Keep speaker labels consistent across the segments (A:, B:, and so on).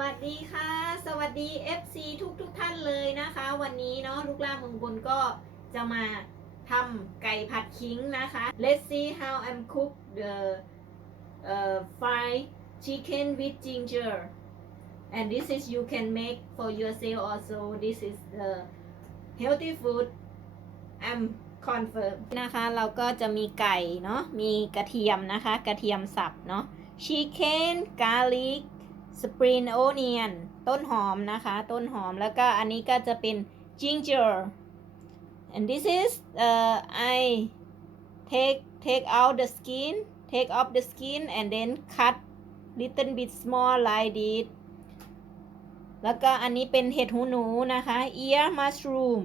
A: วัสดีค่ะ สวัสดี FC ทุกทุกๆท่านเลยนะคะ วันนี้เนาะลูกล่าเมืองบนก็จะมาทำไก่ผัดขิงนะคะ Let's see how I'm cook the uh, fried chicken with ginger and this is you can make for yourself also this is the healthy food I'm confirm นะคะ เราก็จะมีไก่เนาะมีกระเทียมนะคะ กระเทียมสับเนาะ chicken garlic spring onion ต้นหอมนะคะ ต้นหอมแล้วก็อันนี้ก็จะเป็น ginger and this is uh, I take take out the skin take off the skin and then cut little bit small like this แล้วก็อันนี้เป็นเห็ดหูหนูนะคะ ear mushroom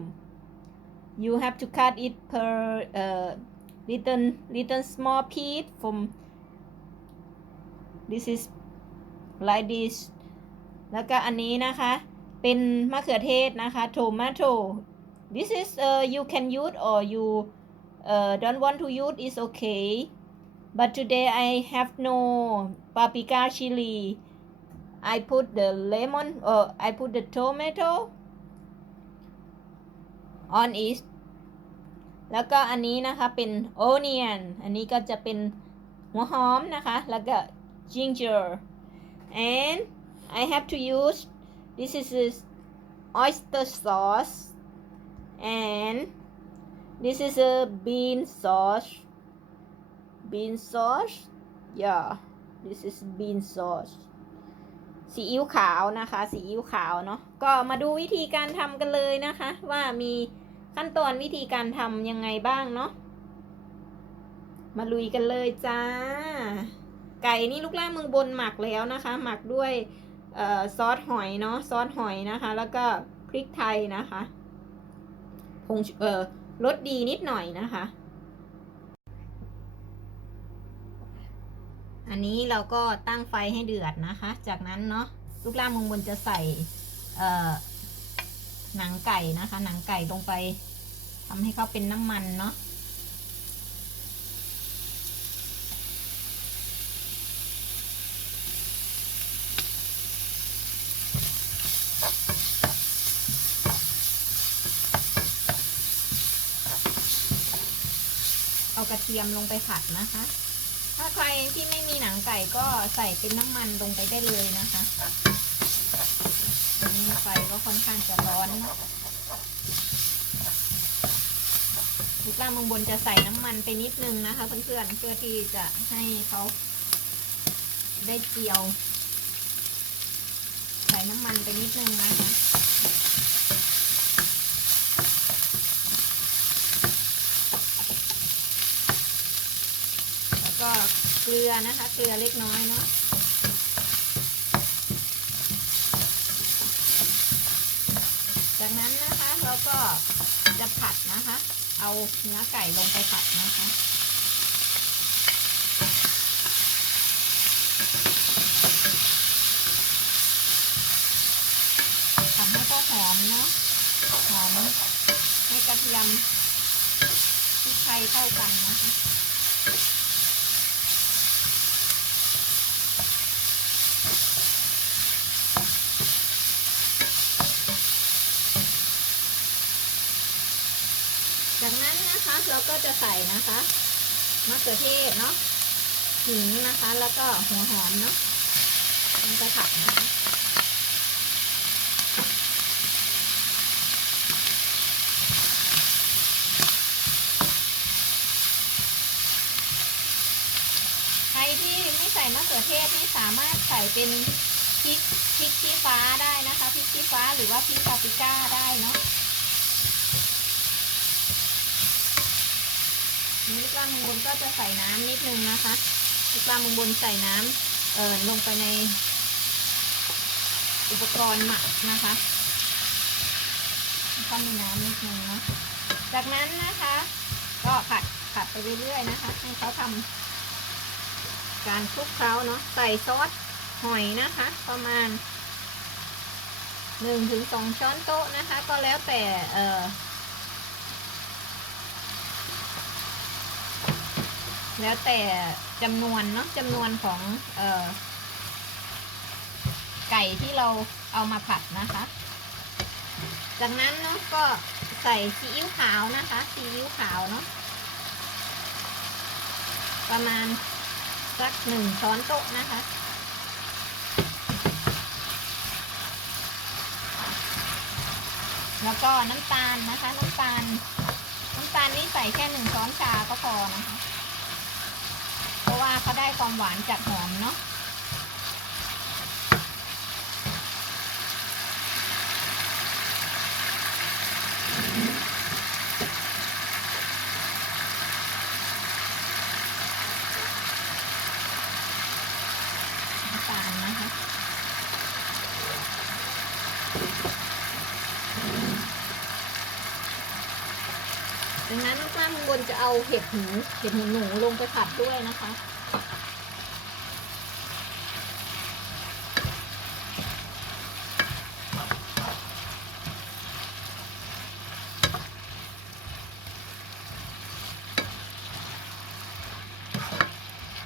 A: you have to cut it per uh, little little small piece from this is like this แล้วก็อันนี้นะคะ เป็นมะเขือเทศนะคะ tomato this is uh, you can use or you uh, don't want to use is okay but today I have no paprika chili I put the lemon or I put the tomato on it แล้วก็อันนี้นะคะเป็น onion อันนี้ก็จะเป็นหัวหอมนะคะ แล้วก็ ginger and I have to use this is is oyster sauce and this is a bean sauce bean sauce yeah this is bean sauce ซีอิ๊วขาวนะคะซีอิ๊วขาวเนาะ ก็มาดูวิธีการทำกันเลยนะคะ ว่ามีขั้นตอนวิธีการทำยังไงบ้างเนาะ มาลุยกันเลยจ้า ไก่นี่ลูกล่าเมืองบนหมักแล้วนะคะ หมักด้วยออซอสหอยเนาะซอสหอยนะคะ แล้วก็พริกไทยนะคะผงเอ่อรสดีนิดหน่อยนะคะ อันนี้เราก็ตั้งไฟให้เดือดนะคะ จากนั้นเนาะลูกล่าเมืองบนจะใส่เอ่อหนังไก่นะคะ หนังไก่ลงไปทำให้เขาเป็นน้ำมันเนาะ กระเทียมลงไปผัดนะคะ ถ้าใครที่ไม่มีหนังไก่ก็ใส่เป็นน้ำมันลงไปได้เลยนะคะอันนี้ไฟก็ค่อนข้างจะร้อนลูกล่างเมืองบนจะใส่น้ำมันไปนิดนึงนะคะเพื่อนๆเพื่อที่จะให้เขาได้เจียว ใส่น้ำมันไปนิดนึงนะคะ แล้ว ก็เกลือนะคะ เกลือเล็กน้อยเนาะจากนั้นนะคะเราก็จะผัดนะคะ เอาเนื้อไก่ลงไปผัดนะคะทำให้ก็หอมเนาะหอมให้กระเทียมพริกไทยเข้ากันนะคะ จากนั้นนะคะ เราก็จะใส่นะคะมะเขือเทศเนาะขิงนะคะ แล้วก็หัวหอมเนาะมันจะผัดนะคะใครที่ไม่ใส่มะเขือเทศนี่สามารถใส่เป็นพริกพริกชี้ฟ้าได้นะคะพริกชี้ฟ้าหรือว่าพริกปาปริก้าได้เนาะ นี่กปลาเมืองบนก็จะใส่น้ำนิดนึงนะคะลูกปลาเมืองบนใส่น้ำเอ่อลงไปใน อุปกรณ์หมักนะคะแล้วก็มีน้ำนิดนึงเนาะจากนั้นนะคะ ก็ผัดผัดไปเรื่อยๆนะคะ ให้เขาทำการคลุกเคล้าเนาะใส่ซอสหอยนะคะ ประมาณหนึ่งถึงสองช้อนโต๊ะนะคะ ก็แล้วแต่เอ่อ แล้วแต่จำนวนเนาะจำนวนของเออไก่ที่เราเอามาผัดนะคะ จากนั้นเนาะก็ใส่ซีอิ๊วขาวนะคะซีอิ๊วขาวเนาะประมาณสักหนึ่งช้อนโต๊ะนะคะแล้วก็น้ำตาลนะคะ น้ำตาล น้ำตาลนี่ใส่แค่หนึ่งช้อนชาก็พอนะคะ เขาได้ความหวานจากหอมเนาะน้ำตาลนะคะดังนั้นลูกล่างบนจะเอาเห็ดหูเห็ดหูหนูลงไปผัดด้วยนะคะ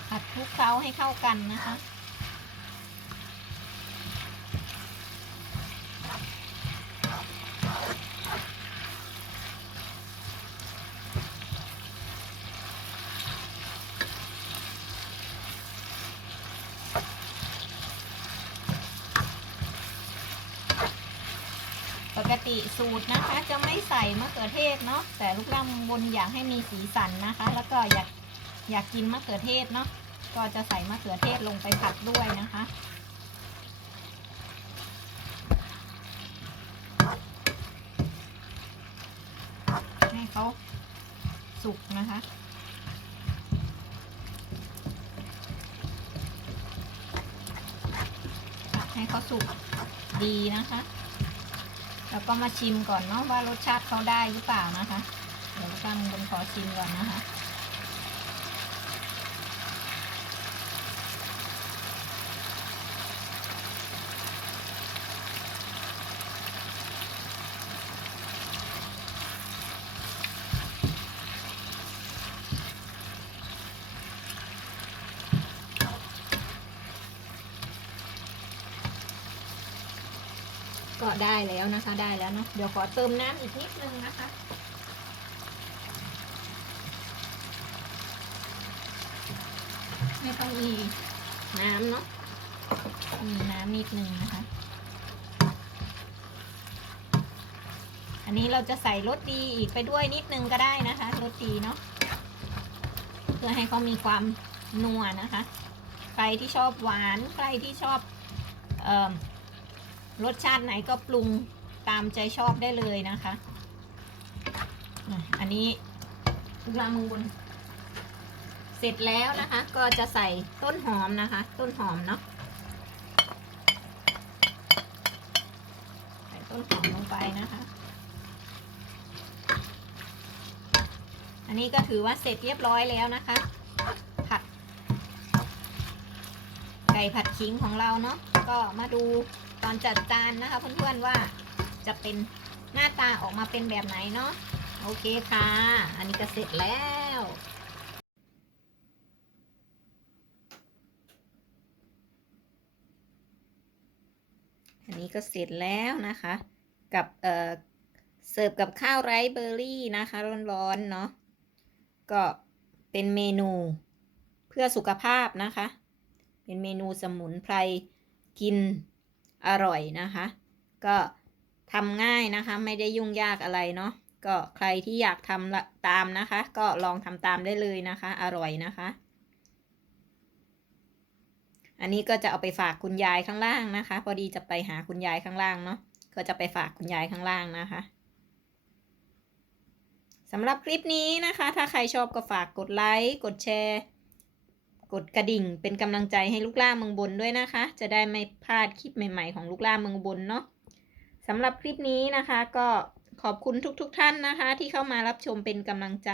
A: ผัดคลุกเคล้า ให้เข้ากันนะคะ ปกติสูตรนะคะจะไม่ใส่มะเขือเทศเนาะแต่ลูกล่างบนอยากให้มีสีสันนะคะ แล้วก็อยากอยากกินมะเขือเทศเนาะ ก็จะใส่มะเขือเทศลงไปผัดด้วยนะคะ ให้เขาสุกนะคะผัดให้เขาสุกดีนะคะ แล้วก็มาชิมก่อนเนาะว่ารสชาติเขาได้หรือเปล่านะคะ เดี๋ยวตั้งบนขอชิมก่อนนะคะ ก็ได้แล้วนะคะ ได้แล้วเนาะเดี๋ยวขอเติมน้ำอีกนิดนึงนะคะ ไม่ต้องมีน้ำเนาะมีน้ำนิดนึงนะคะ อันนี้เราจะใส่รสดีอีกไปด้วยนิดนึงก็ได้นะคะรสดีเนาะเพื่อให้เขามีความนัวนะคะ ใครที่ชอบหวาน ใครที่ชอบเอ่อ รสชาติไหนก็ปรุงตามใจชอบได้เลยนะคะ อันนี้ลูกลามือบน เสร็จแล้วนะคะ ก็จะใส่ต้นหอมนะคะ ต้นหอมเนาะใส่ต้นหอมลงไปนะคะ อันนี้ก็ถือว่าเสร็จเรียบร้อยแล้วนะคะ ผัด ไก่ผัดขิงของเราเนาะ ก็มาดูตอนจัดจานนะคะเพื่อนๆว่าจะเป็นหน้าตาออกมาเป็นแบบไหนเนาะโอเคค่ะ อันนี้ก็เสร็จแล้วอันนี้ก็เสร็จแล้วนะคะ กับเอ่อเสิร์ฟกับข้าวไรซ์เบอร์รี่นะคะ ร้อนๆเนาะก็เป็นเมนูเพื่อสุขภาพนะคะ เป็นเมนูสมุนไพร กินอร่อยนะคะ ก็ทำง่ายนะคะ ไม่ได้ยุ่งยากอะไรเนาะก็ใครที่อยากทำตามนะคะ ก็ลองทำตามได้เลยนะคะ อร่อยนะคะ อันนี้ก็จะเอาไปฝากคุณยายข้างล่างนะคะ พอดีจะไปหาคุณยายข้างล่างเนาะก็จะไปฝากคุณยายข้างล่างนะคะสำหรับคลิปนี้นะคะ ถ้าใครชอบก็ฝากกดไลค์ กดแชร์ กดกระดิ่งเป็นกำลังใจให้ลูกล่าเมืองบนด้วยนะคะ จะได้ไม่พลาดคลิปใหม่ ๆ ของลูกล่าเมืองบนเนาะสำหรับคลิปนี้นะคะ ก็ขอบคุณทุกๆทท่านนะคะ ที่เข้ามารับชมเป็นกำลังใจ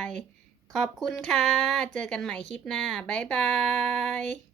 A: ขอบคุณค่ะ เจอกันใหม่คลิปหน้า บ๊ายบาย